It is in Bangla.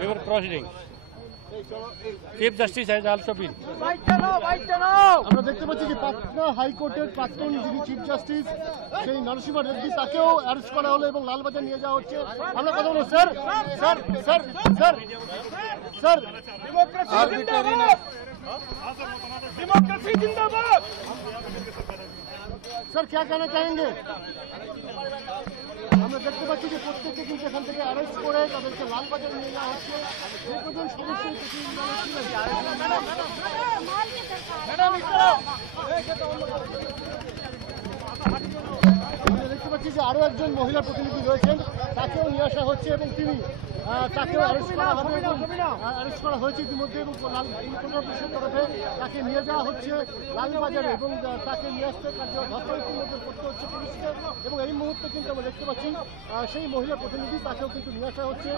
We were proceeding. Chief Justice has also been. আমরা দেখতে পাচ্ছি যে পাটনা হাইকোর্টের প্রাক্তন যিনি চিফ জাস্টিস সেই নরসিংহ রেড্ডি তাকেও অ্যারেস্ট করা হলো এবং লালবাজার নিয়ে যাওয়া হচ্ছে। আমরা কথা বলবো sir sir sir sir sir democracy जिंदाबाद। স্যার क्या कहना चाहेंगे? আমরা দেখতে পাচ্ছি যে প্রত্যেককে কিন্তু এখান থেকে অ্যারেস্ট করে তাদেরকে লালবাজার নিয়ে যাওয়া হচ্ছে। যে কজন সদস্য আমরা দেখতে পাচ্ছি যে আরো একজন মহিলা প্রতিনিধি রয়েছেন, তাকেও নিয়ে আসা হচ্ছে এবং তিনি তাকেও অ্যারেস্ট করা হবে এবং অ্যারেস্ট করা হয়েছে ইতিমধ্যে এবং কলকাতা পুলিশের তরফে তাকে নিয়ে যাওয়া হচ্ছে লালবাজারে এবং তাকে নিয়ে আসতে ধস্তা ইতিমধ্যে করতে হচ্ছে পুলিশকে এবং এই মুহূর্তে কিন্তু আমরা দেখতে পাচ্ছি সেই মহিলা প্রতিনিধি তাকেও কিন্তু নিয়ে আসা হচ্ছে।